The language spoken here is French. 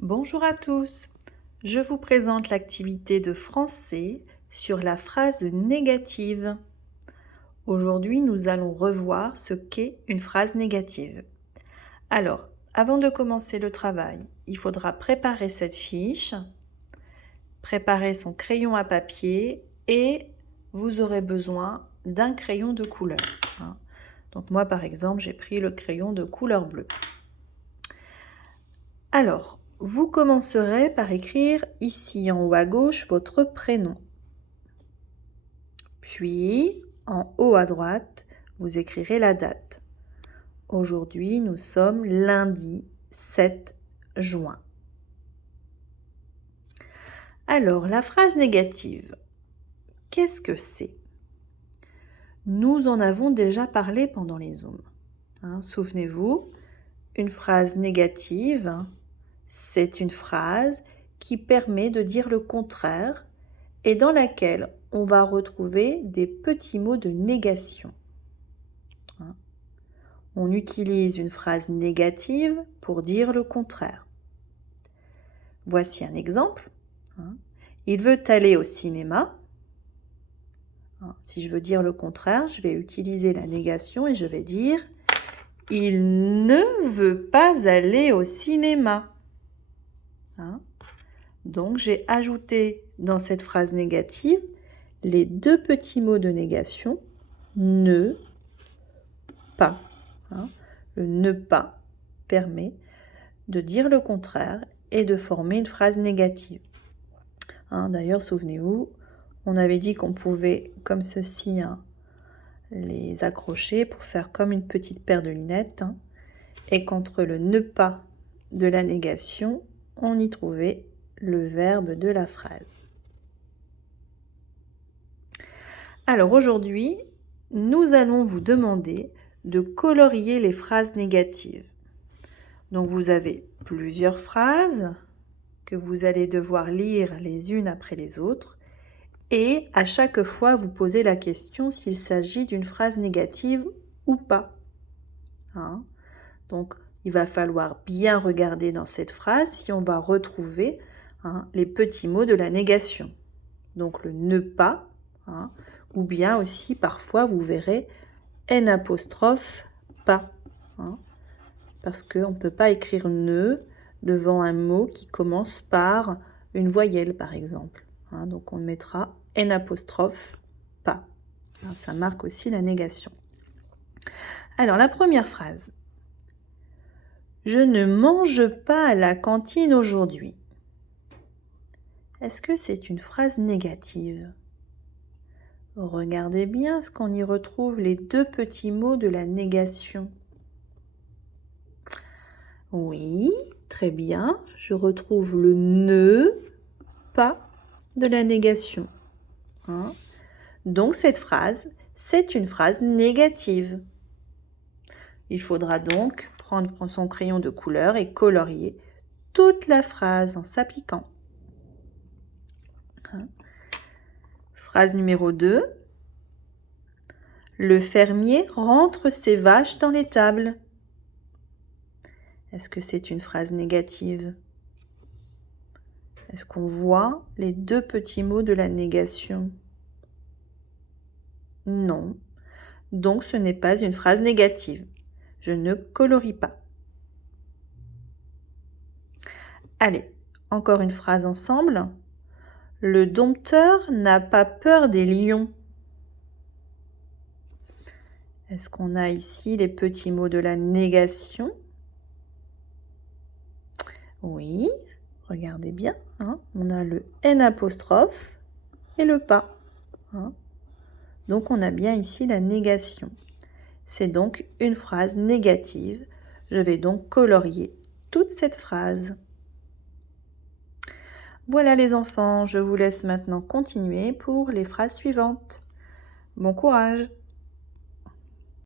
Bonjour à tous, je vous présente l'activité de français sur la phrase négative. Aujourd'hui, nous allons revoir ce qu'est une phrase négative. Alors, avant de commencer le travail, il faudra préparer cette fiche, préparer son crayon à papier et vous aurez besoin d'un crayon de couleur. Donc moi, par exemple, j'ai pris le crayon de couleur bleue. Alors, vous commencerez par écrire ici en haut à gauche votre prénom. Puis, en haut à droite, vous écrirez la date. Aujourd'hui, nous sommes lundi 7 juin. Alors, la phrase négative, qu'est-ce que c'est? Nous en avons déjà parlé pendant les Zooms. Souvenez-vous, une phrase négative, c'est une phrase qui permet de dire le contraire et dans laquelle on va retrouver des petits mots de négation. On utilise une phrase négative pour dire le contraire. Voici un exemple. Il veut aller au cinéma. Si je veux dire le contraire, je vais utiliser la négation et je vais dire « Il ne veut pas aller au cinéma ». Donc, j'ai ajouté dans cette phrase négative les deux petits mots de négation « ne pas ». Le « ne pas » permet de dire le contraire et de former une phrase négative. D'ailleurs, souvenez-vous, on avait dit qu'on pouvait, comme ceci, les accrocher pour faire comme une petite paire de lunettes. Et qu'entre le « ne pas » de la négation, on y trouvait le verbe de la phrase. Alors aujourd'hui, nous allons vous demander de colorier les phrases négatives. Donc vous avez plusieurs phrases que vous allez devoir lire les unes après les autres et à chaque fois vous posez la question s'il s'agit d'une phrase négative ou pas. Donc il va falloir bien regarder dans cette phrase si on va retrouver les petits mots de la négation. Donc le ne pas, ou bien aussi parfois vous verrez N' pas. Parce qu'on ne peut pas écrire ne devant un mot qui commence par une voyelle par exemple. Donc on mettra N' pas. Ça marque aussi la négation. Alors la première phrase. Je ne mange pas à la cantine aujourd'hui. Est-ce que c'est une phrase négative? Regardez bien ce qu'on y retrouve les deux petits mots de la négation. Oui, très bien. Je retrouve le ne pas de la négation. Donc cette phrase, c'est une phrase négative. Il faudra donc prendre son crayon de couleur et colorier toute la phrase en s'appliquant. Phrase numéro 2. Le fermier rentre ses vaches dans l'étable. Est-ce que c'est une phrase négative? Est-ce qu'on voit les deux petits mots de la négation? Non. Donc ce n'est pas une phrase négative. Je ne colorie pas. Allez, encore une phrase ensemble. Le dompteur n'a pas peur des lions. Est-ce qu'on a ici les petits mots de la négation? Oui, regardez bien. On a le N' et le pas. Donc on a bien ici la négation. C'est donc une phrase négative. Je vais donc colorier toute cette phrase. Voilà les enfants, je vous laisse maintenant continuer pour les phrases suivantes. Bon courage!